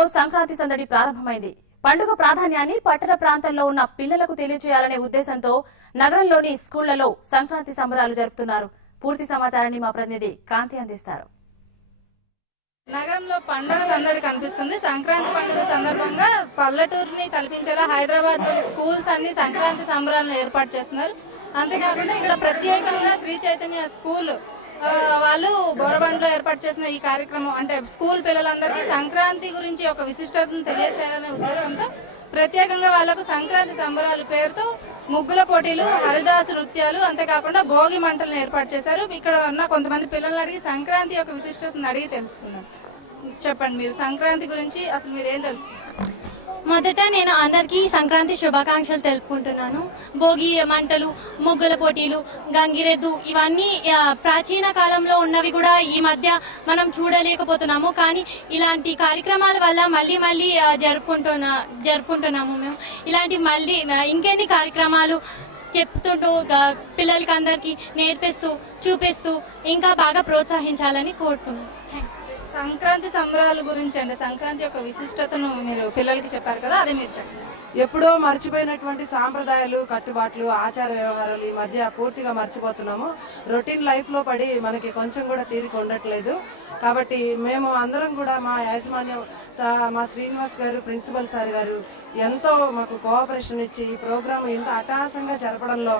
నగరంలో సంక్రాంతి సందడి ప్రారంభమైంది. పండుగ ప్రాధాన్యాన్ని పట్టణ ప్రాంతంలో ఉన్న పిల్లలకు తెలియజేయాలనే ఉద్దేశంతో నగరంలోని స్కూళ్లలో సంక్రాంతి సంబరాలు జరుపుతున్నారు. పూర్తి సమాచారాన్ని మా ప్రతినిధి కాంతి అందిస్తారు. నగరంలో పండుగ సందడి కనిపిస్తుంది. సంక్రాంతి పండుగ సందర్భంగా పల్లెటూరుని తలపించేలా హైదరాబాద్ లోని స్కూల్స్ అన్ని సంక్రాంతి సంబరాలను ఏర్పాటు చేస్తున్నారు. అంతేకాకుండా ఇక్కడ ప్రత్యేకంగా శ్రీ చైతన్య స్కూల్ వాళ్ళు బోరబండ్లో ఏర్పాటు చేసిన ఈ కార్యక్రమం అంటే స్కూల్ పిల్లలందరికీ సంక్రాంతి గురించి ఒక విశిష్టతను తెలియచేయాలనే ఉద్దేశంతో ప్రత్యేకంగా వాళ్లకు సంక్రాంతి సంబరాలు పేరుతో ముగ్గుల పోటీలు, హరిదాసు నృత్యాలు, అంతేకాకుండా భోగి మంటలను ఏర్పాటు చేశారు. ఇక్కడ ఉన్న కొంతమంది పిల్లల్ని అడిగి సంక్రాంతి యొక్క విశిష్టతను అడిగి తెలుసుకున్నాం. చెప్పండి, మీరు సంక్రాంతి గురించి అసలు మీరు ఏం తెలుసుకున్నారు? మొదట నేను అందరికీ సంక్రాంతి శుభాకాంక్షలు తెలుపుకుంటున్నాను. భోగి మంటలు, ముగ్గుల పోటీలు, గంగిరెద్దు ఇవన్నీ ప్రాచీన కాలంలో ఉన్నవి కూడా ఈ మధ్య మనం చూడలేకపోతున్నాము. కానీ ఇలాంటి కార్యక్రమాల వల్ల మళ్ళీ జరుపుకుంటున్నాము మేము. ఇలాంటి మళ్ళీ ఇంకెన్ని కార్యక్రమాలు చెప్తుంటూ పిల్లలకి అందరికీ నేర్పిస్తూ చూపిస్తూ ఇంకా బాగా ప్రోత్సహించాలని కోరుతున్నాను. సంక్రాంతి సంబరాల గురించి అండి, సంక్రాంతి యొక్క విశిష్టతను మీరు పిల్లలకి చెప్పారు కదా, అదే మీరు చెప్పండి. ఎప్పుడో మర్చిపోయినటువంటి సాంప్రదాయాలు, కట్టుబాట్లు, ఆచార వ్యవహారాలు ఈ మధ్య పూర్తిగా మర్చిపోతున్నాము. రొటీన్ లైఫ్లో పడి మనకి కొంచెం కూడా తీరిక ఉండట్లేదు. కాబట్టి మేము అందరం కూడా మా యాజమాన్యం, మా శ్రీనివాస్ గారు, ప్రిన్సిపల్ సార్ గారు ఎంతో మాకు కోఆపరేషన్ ఇచ్చి ఈ ప్రోగ్రాం ఇంత అట్టహాసంగా జరపడంలో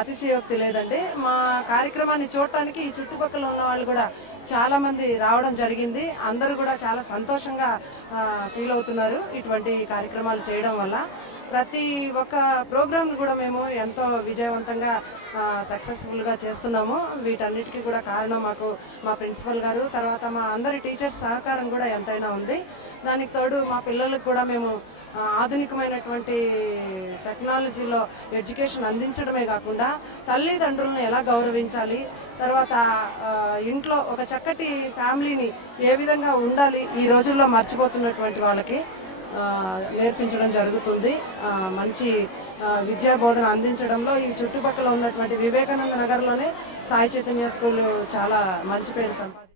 అతిశయోక్తి లేదండి. మా కార్యక్రమాన్ని చూడటానికి ఈ చుట్టుపక్కల ఉన్న వాళ్ళు కూడా చాలా మంది రావడం జరిగింది. అందరూ కూడా చాలా సంతోషంగా ఫీల్ అవుతున్నారు ఇటువంటి కార్యక్రమాలు చేయడం వల్ల. ప్రతి ఒక్క ప్రోగ్రామ్ కూడా మేము ఎంతో విజయవంతంగా సక్సెస్ఫుల్గా చేస్తున్నాము. వీటన్నిటికీ కూడా కారణం మాకు మా ప్రిన్సిపల్ గారు, తర్వాత మా అందరి టీచర్స్ సహకారం కూడా ఎంతైనా ఉంది. దానికి తోడు మా పిల్లలకు కూడా మేము ఆధునికమైనటువంటి టెక్నాలజీలో ఎడ్యుకేషన్ అందించడమే కాకుండా తల్లిదండ్రులను ఎలా గౌరవించాలి, తర్వాత ఇంట్లో ఒక చక్కటి ఫ్యామిలీని ఏ విధంగా ఉండాలి ఈ రోజుల్లో మర్చిపోతున్నటువంటి వాళ్ళకి నేర్పించడం జరుగుతుంది. మంచి విద్యా బోధన అందించడంలో ఈ చుట్టుపక్కల ఉన్నటువంటి వివేకానంద నగర్లోనే సాయి చైతన్య స్కూల్ చాలా మంచి పేరు సంపాదించింది.